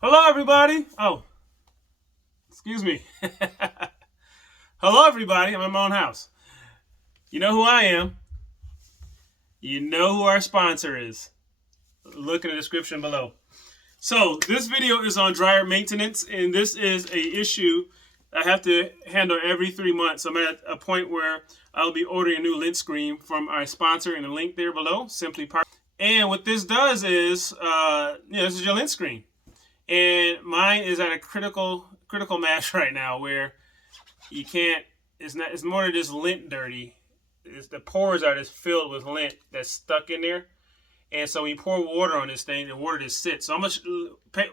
Hello, everybody. Oh, excuse me. Hello, everybody. I'm in my own house. You know who I am. You know who our sponsor is. Look in the description below. So this video is on dryer maintenance, and this is a issue I have to handle every 3 months. I'm at a point where I'll be ordering a new lint screen from our sponsor in the link there below, Simply Part. And what this does is, this is your lint screen. And mine is at a critical match right now where you can't. It's more than just lint dirty. The pores are just filled with lint that's stuck in there, and so when you pour water on this thing, the water just sits. So I'm gonna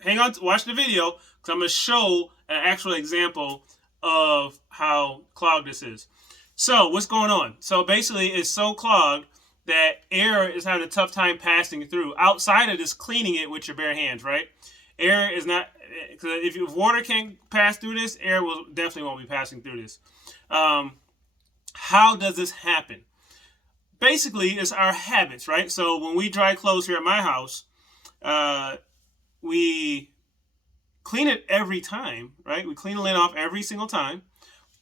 hang on, watch the video because I'm gonna show an actual example of how clogged this is. So what's going on? So basically, it's so clogged that air is having a tough time passing through. Outside of just cleaning it with your bare hands, right? Air is not, because if water can't pass through this, air will definitely won't be passing through this. How does this happen? Basically, it's our habits, right? So when we dry clothes here at my house, we clean it every time, right? We clean the lint off every single time.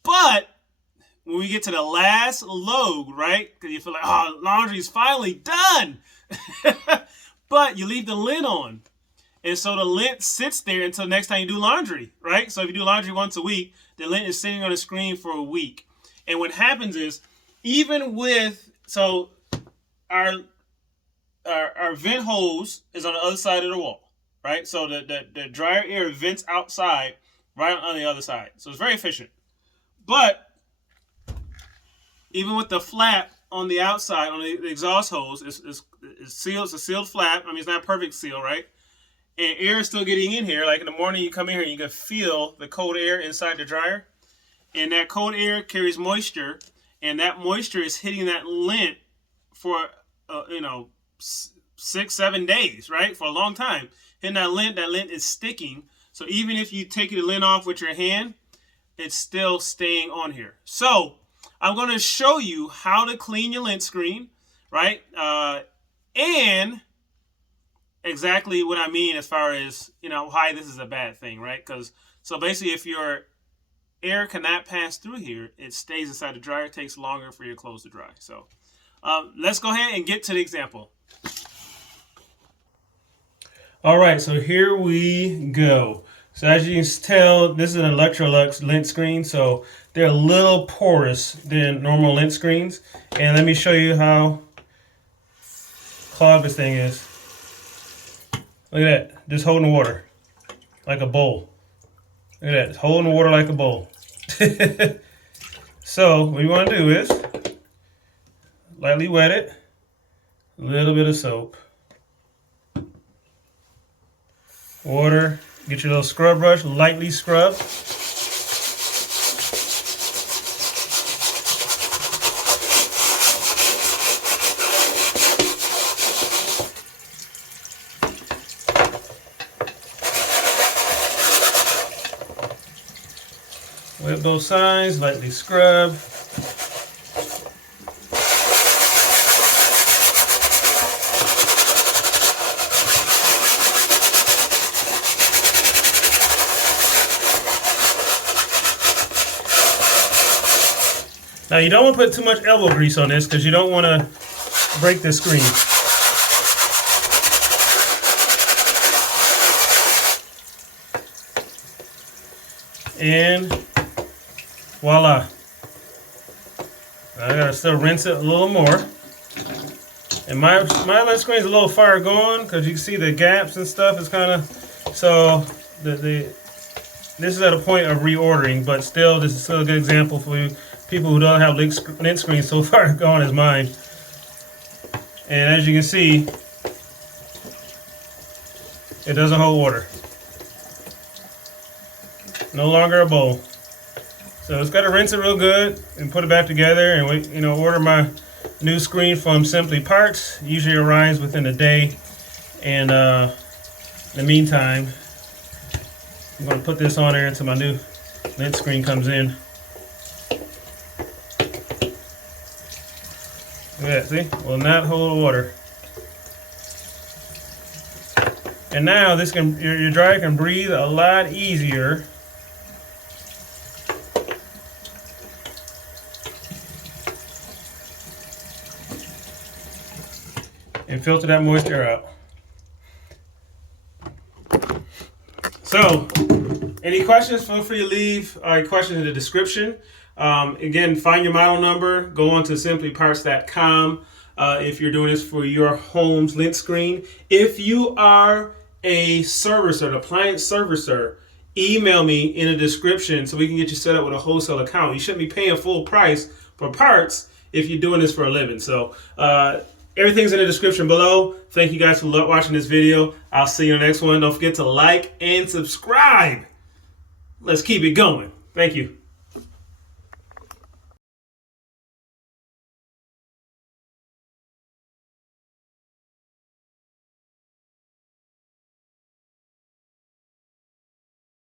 But when we get to the last load, right? Because you feel like, oh, laundry's finally done. But you leave the lint on. And so the lint sits there until next time you do laundry, right? So if you do laundry once a week, the lint is sitting on the screen for a week. And what happens is, even with, so our vent hose is on the other side of the wall, right? So the dryer air vents outside right on the other side. So it's very efficient. But even with the flap on the outside, on the exhaust hose, it's sealed. It's a sealed flap. I mean, it's not a perfect seal, right? And air is still getting in here. Like in the morning, you come in here and you can feel the cold air inside the dryer. And that cold air carries moisture. And that moisture is hitting that lint for, 6-7 days, right? For a long time. Hitting that lint is sticking. So even if you take the lint off with your hand, it's still staying on here. So I'm going to show you how to clean your lint screen, right? And exactly what I mean as far as, why this is a bad thing, right? Because, so basically if your air cannot pass through here, it stays inside the dryer. It takes longer for your clothes to dry. So let's go ahead and get to the example. All right, so here we go. So as you can tell, this is an Electrolux lint screen, so they're a little porous than normal lint screens. And let me show you how clogged this thing is. Look at that, just holding the water like a bowl. Look at that, just holding the water like a bowl. So what you want to do is lightly wet it, a little bit of soap, water, get your little scrub brush, lightly scrub. Wet both sides, lightly scrub. Now you don't want to put too much elbow grease on this because you don't want to break the screen. And voila. I gotta still rinse it a little more. And my lint screen is a little far gone because you can see the gaps and stuff is kind of, so this is at a point of reordering, but still this is still a good example for people who don't have lint screens so far gone as mine. And as you can see, it doesn't hold water. No longer a bowl. So it's got to rinse it real good and put it back together. And we, order my new screen from Simply Parts. Usually arrives within a day. And in the meantime, I'm going to put this on there until my new lint screen comes in. Look at that, see? Will not hold water. And now this can your dryer can breathe a lot easier. And filter that moisture out. So, any questions, feel free to leave questions in the description. Again, find your model number, go on to simplyparts.com if you're doing this for your home's lint screen. If you are a servicer, an appliance servicer, email me in the description so we can get you set up with a wholesale account. You shouldn't be paying full price for parts if you're doing this for a living. So, everything's in the description below. Thank you guys for watching this video. I'll see you in the next one. Don't forget to like and subscribe. Let's keep it going. Thank you.